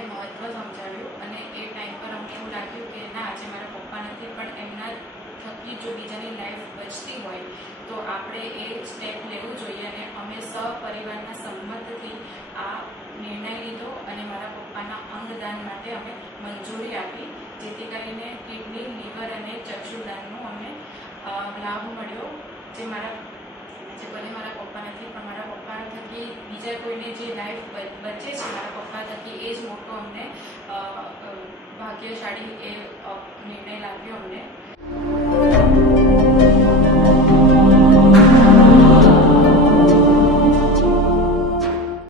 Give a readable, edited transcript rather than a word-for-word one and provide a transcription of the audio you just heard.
અમને મહત્ત્વ સમજાવ્યું અને એ ટાઈમ પર અમને એવું લાગ્યું કે ના, આજે મારા પપ્પા નથી પણ એમના થકી જો બીજાની લાઈફ બચતી હોય તો આપણે એ સ્ટેપ લેવું જોઈએ. અને અમે સપરિવારના સંમતથી આ નિર્ણય લીધો અને મારા પપ્પાના અંગદાન માટે અમે મંજૂરી આપી, જેથી કરીને કિડની, લીવર અને ચક્ષુદાનનો અમને લાભ મળ્યો. જે ભલે મારા પપ્પા નથી પણ મારા પપ્પા થકી બીજા કોઈને જે લાઈફ બચે છે મારા પપ્પા થકી, એ જ મોટો અમને ભાગ્યશાળી એ નિર્ણય લાગ્યો અમને.